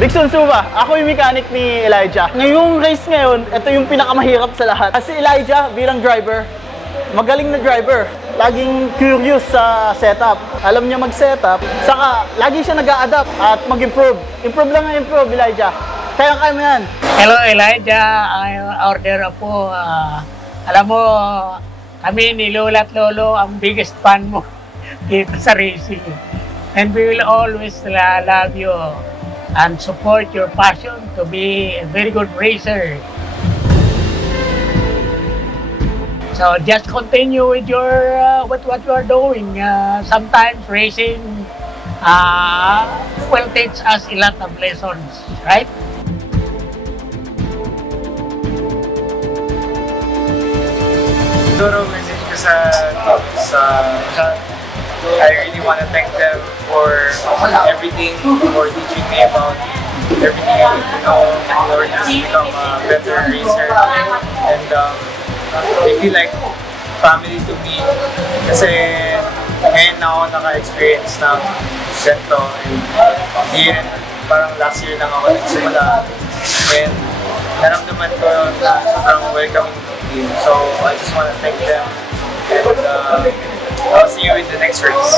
Big Sun Suba, ako yung mechanic ni Elijah. Ngayong race ngayon, ito yung pinakamahirap sa lahat. Kasi Elijah bilang driver, magaling na driver. Laging curious sa setup. Alam niya mag-setup. Saka, lagi siya nag-a-adapt at mag-improve. Improve lang ang improve, Elijah. Kaya mo yan. Hello Elijah, order po. Alam mo, kami ni Lola at Lolo ang biggest fan mo dito sa racing. And we will always love you and support your passion to be a very good racer. So just continue with your what you are doing. Sometimes racing will teach us a lot of lessons, right? Siguro message ko sa I really want to thank them for everything, for teaching me about everything I need to know in order to become a better racer. And they feel like family to me kasi ngayon na ako naka-experience ng ganito. And parang last year lang ako nagsimula. And naramdaman ko na sobrang welcoming team. So I just want to thank them and I'll see you in the next race.